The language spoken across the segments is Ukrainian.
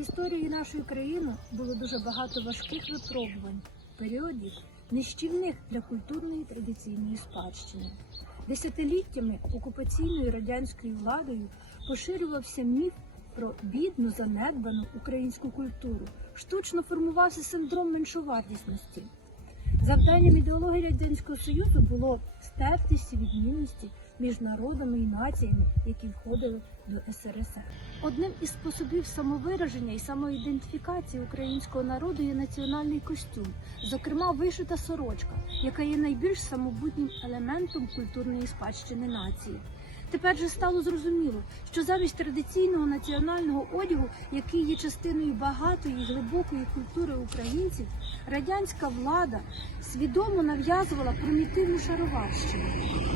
Історії нашої країни було дуже багато важких випробувань, періодів нищівних для культурної традиційної спадщини. Десятиліттями окупаційною радянською владою поширювався міф про бідну, занедбану українську культуру. Штучно формувався синдром меншовартісності. Завданням ідеології Радянського Союзу було стерти всі відмінності між народами і націями, які входили до СРСР. Одним із способів самовираження і самоідентифікації українського народу є національний костюм, зокрема вишита сорочка, яка є найбільш самобутнім елементом культурної спадщини нації. Тепер же стало зрозуміло, що замість традиційного національного одягу, який є частиною багатої і глибокої культури українців, радянська влада свідомо нав'язувала примітивну шароварщину,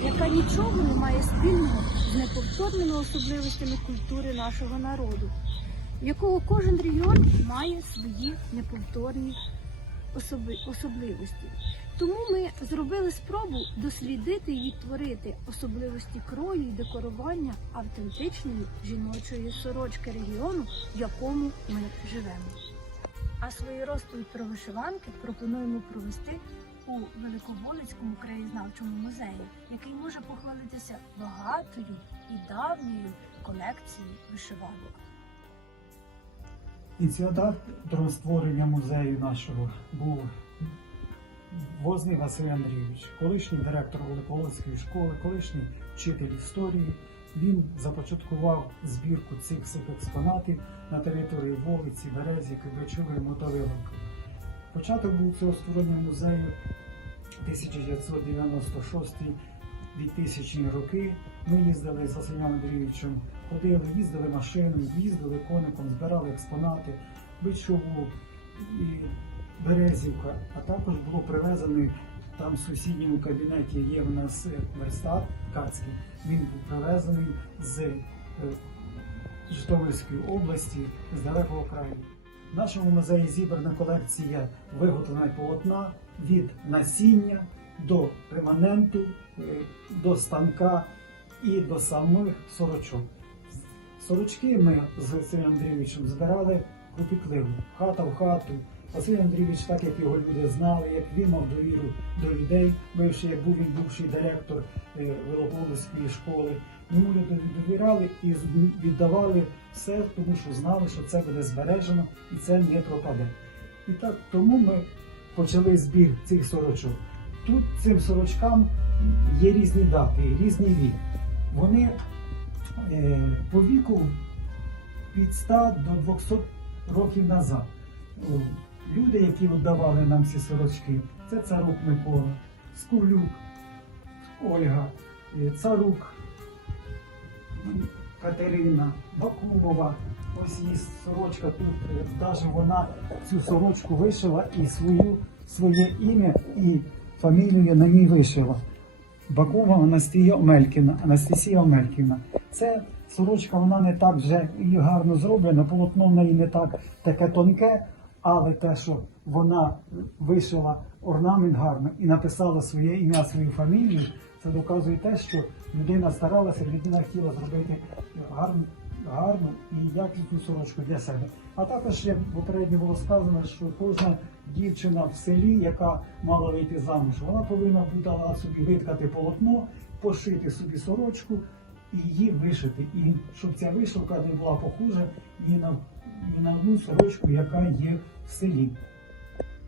яка нічого не має спільного з неповторними особливостями культури нашого народу, якого кожен регіон має свої неповторні особи- особливості. Тому ми зробили спробу дослідити і відтворити особливості крою і декорування автентичної жіночої сорочки регіону, в якому ми живемо. А свої розповідь про вишиванки пропонуємо провести у Великоволицькому краєзнавчому музеї, який може похвалитися багатою і давньою колекцією вишиванок. Ініціатором створення музею нашого був Возний Василь Андрійович, колишній директор Великолицької школи, колишній вчитель історії. Він започаткував збірку цих всіх експонатів на території вулиці, Березі, Кибичової, Мотовиловки. Початок був цього створення музею 1996-2000 роки. Ми їздили з Василем Андрійовичем, ходили, їздили машиною, їздили коником, збирали експонати, Бичову і Березівка, а також було привезений там в сусідньому кабінеті є в нас е, верстат ткацький. Він був привезений з е, Житомирської області, з далекого краю. В нашому музеї зібрана колекція виготовлення полотна від насіння до реманенту, е, до станка і до самих сорочок. Сорочки ми з Василем Андрійовичем збирали кропітливо, хата в хату. Василь Андрійович, так як його люди знали, як він мав довіру до людей, бивши, як був він бувший директор е, школи, йому люди довіряли і віддавали все, тому що знали, що це буде збережено і це не пропаде. І так тому ми почали збір цих сорочок. Тут цим сорочкам є різні дати, різний вік. Вони е, по віку від 100 до 200 років назад. Люди, які віддавали нам ці сорочки, це царук Микола, Скулюк, Ольга, е, царук Катерина, Бакумова. Ось її сорочка тут, навіть вона цю сорочку вишила і свою, своє ім'я і фамілію на ній вишила. Бакумова Анастасія Омелькіна. Анастасія Омелькіна. Це сорочка, вона не так вже і гарно зроблена, полотно в неї не так таке тонке, але те, що вона вишила орнамент гарно і написала своє ім'я, свою фамілію, це доказує те, що людина старалася, людина хотіла зробити гарну, гарну і якісну сорочку для себе. А також, як попередньо було сказано, що кожна дівчина в селі, яка мала вийти замуж, вона повинна була собі виткати полотно, пошити собі сорочку і її вишити. І щоб ця вишивка не була похожа ні на, на одну сорочку, яка є в селі.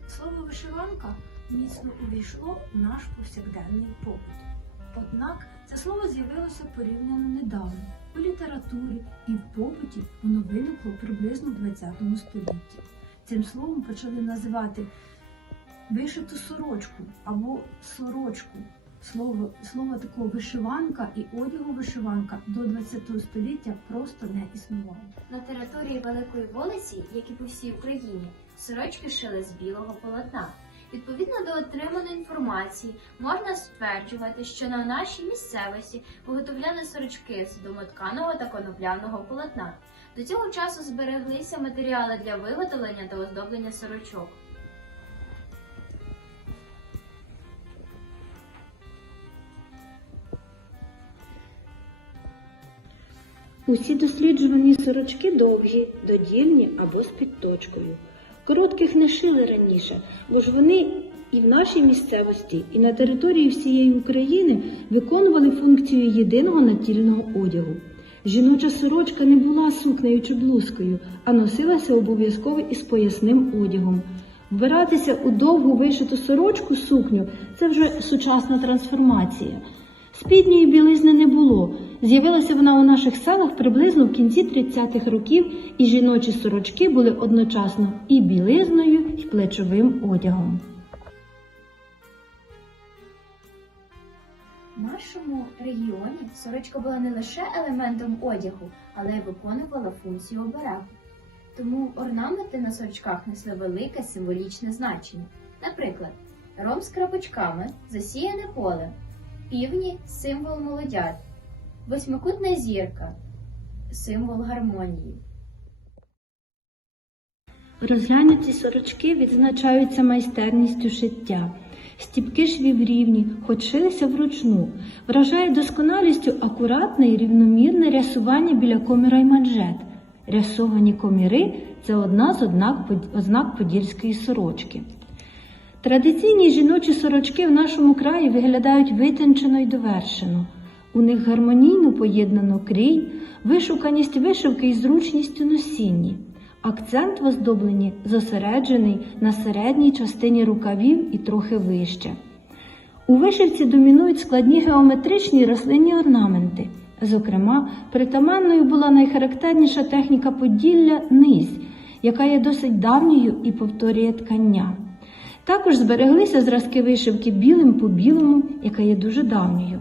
Слово вишиванка міцно увійшло в наш повсякденний побут. Однак це слово з'явилося порівняно недавно у літературі і в побуті воно виникло приблизно в ХХ столітті. Цим словом почали називати вишиту сорочку або сорочку. Слово, слово такого вишиванка і одягу вишиванка до ХХ століття просто не існувало. На території Великої вулиці, як і по всій Україні, сорочки шили з білого полотна. Відповідно до отриманої інформації, можна стверджувати, що на нашій місцевості виготовляли сорочки з домотканого та конопляного полотна. До цього часу збереглися матеріали для виготовлення та оздоблення сорочок. Усі досліджувані сорочки довгі, додільні або з підточкою. Коротких не шили раніше, бо ж вони і в нашій місцевості, і на території всієї України виконували функцію єдиного натільного одягу. Жіноча сорочка не була сукнею чи блузкою, а носилася обов'язково із поясним одягом. Вбиратися у довгу вишиту сорочку сукню це вже сучасна трансформація. Спідньої білизни не було. З'явилася вона у наших селах приблизно в кінці 30-х років, і жіночі сорочки були одночасно і білизною, і плечовим одягом. В нашому регіоні сорочка була не лише елементом одягу, але й виконувала функцію оберегу. Тому орнаменти на сорочках несли велике символічне значення. Наприклад, ром з крапочками, засіяне поле, півні символ молодят, восьмикутна зірка символ гармонії. Розглянуті сорочки відзначаються майстерністю шиття. Стіпки швів рівні, хоч шилися вручну, вражає досконалістю акуратне і рівномірне рясування біля коміра й манжет. Рясовані коміри це одна з ознак, подільської сорочки. Традиційні жіночі сорочки в нашому краї виглядають витончено й довершено. У них гармонійно поєднано крій, вишуканість вишивки і зручність у носінні. Акцент в оздобленні зосереджений на середній частині рукавів і трохи вище. У вишивці домінують складні геометричні рослинні орнаменти. Зокрема, притаманною була найхарактерніша техніка поділля низь, яка є досить давньою і повторює ткання. Також збереглися зразки вишивки білим по білому, яка є дуже давньою.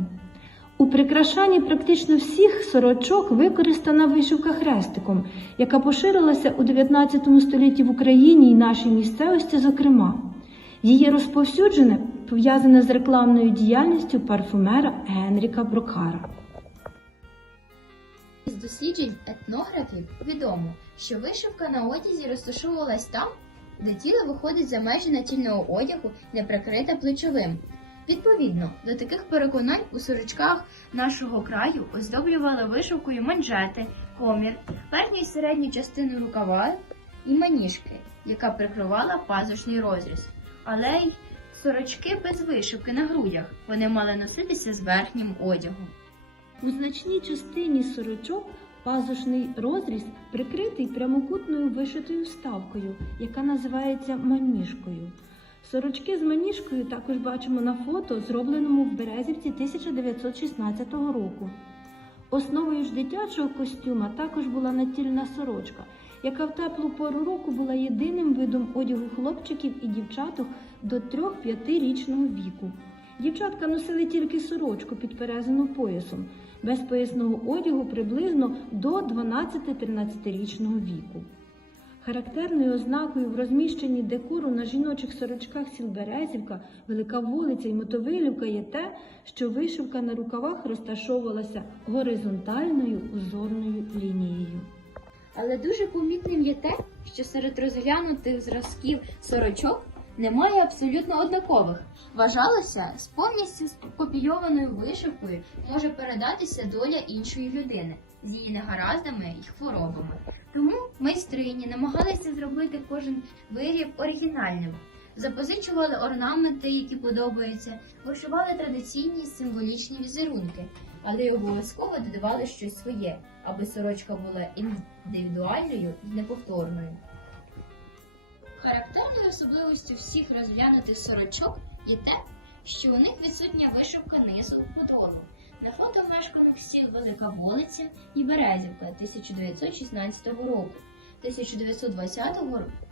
У прикрашанні практично всіх сорочок використана вишивка хрестиком, яка поширилася у 19 столітті в Україні і нашій місцевості, зокрема. Її розповсюджене пов'язане з рекламною діяльністю парфумера Генріка Брокара. З досліджень етнографів відомо, що вишивка на одязі розташовувалась там, тіло виходить за межі натільного одягу, не прикрите плечовим. Відповідно до таких переконань у сорочках нашого краю оздоблювали вишивкою манжети, комір, верхню і середню частину рукава і маніжки, яка прикривала пазушний розріз. Але й сорочки без вишивки на грудях вони мали носитися з верхнім одягом. У значній частині сорочок пазушний розріз прикритий прямокутною вишитою вставкою, яка називається маніжкою. Сорочки з маніжкою також бачимо на фото, зробленому в Березівці 1916 року. Основою ж дитячого костюма також була натільна сорочка, яка в теплу пору року була єдиним видом одягу хлопчиків і дівчаток до 3-5 річного віку. Дівчатка носили тільки сорочку підперезану поясом, без поясного одягу приблизно до 12-13-річного віку. Характерною ознакою в розміщенні декору на жіночих сорочках сіл Березівка, Велика вулиця і Мотовилівка є те, що вишивка на рукавах розташовувалася горизонтальною узорною лінією. Але дуже помітним є те, що серед розглянутих зразків сорочок немає абсолютно однакових. Вважалося, з повністю скопійованою вишивкою може передатися доля іншої людини з її негараздами і хворобами. Тому майстрині намагалися зробити кожен виріб оригінальним. Запозичували орнаменти, які подобаються, вишивали традиційні символічні візерунки, але й обов'язково додавали щось своє, аби сорочка була індивідуальною і неповторною. Характерною особливістю всіх розглянутих сорочок є те, що у них відсутня вишивка низу подолу. На фото мешканок сіл Велика Волиця і Березівка 1916 року, 1920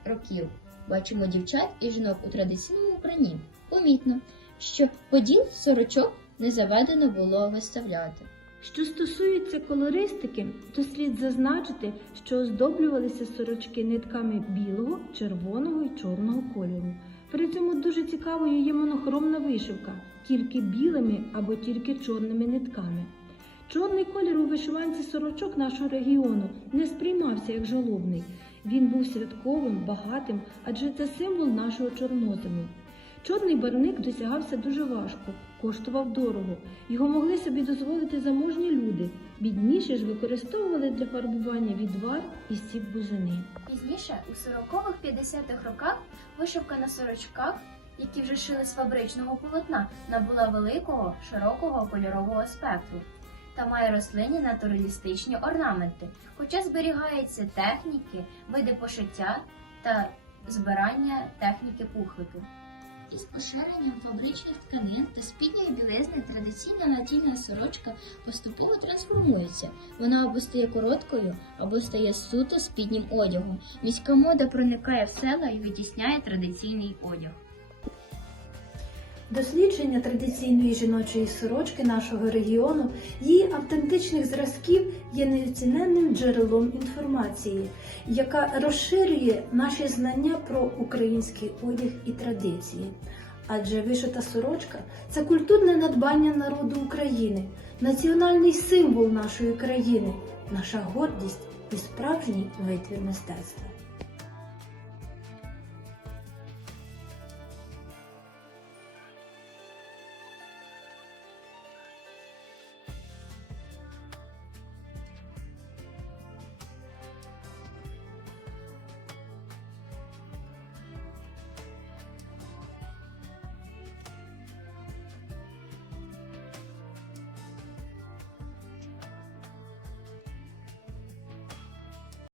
років бачимо дівчат і жінок у традиційному вбранні. Помітно, що поділ сорочок не заведено було виставляти. Що стосується колористики, то слід зазначити, що оздоблювалися сорочки нитками білого, червоного і чорного кольору. При цьому дуже цікавою є монохромна вишивка, тільки білими або тільки чорними нитками. Чорний колір у вишиванці сорочок нашого регіону не сприймався як жалобний. Він був святковим, багатим, адже це символ нашого чорнозему. Чорний барвник досягався дуже важко, коштував дорого. Його могли собі дозволити заможні люди. Бідніші ж використовували для фарбування відвар і сік бузини. Пізніше, у 40-50-х роках, вишивка на сорочках, які вже шили з фабричного полотна, набула великого, широкого кольорового спектру та має рослинні натуралістичні орнаменти, хоча зберігаються техніки, види пошиття та збирання техніки пухлики. Із поширенням фабричних тканин та спідньої білизни традиційна натільна сорочка поступово трансформується. Вона або стає короткою, або стає суто спіднім одягом. Міська мода проникає в села і витісняє традиційний одяг. Дослідження традиційної жіночої сорочки нашого регіону, її автентичних зразків є неоціненним джерелом інформації, яка розширює наші знання про український одяг і традиції. Адже вишита сорочка це культурне надбання народу України, національний символ нашої країни, наша гордість і справжній витвір мистецтва.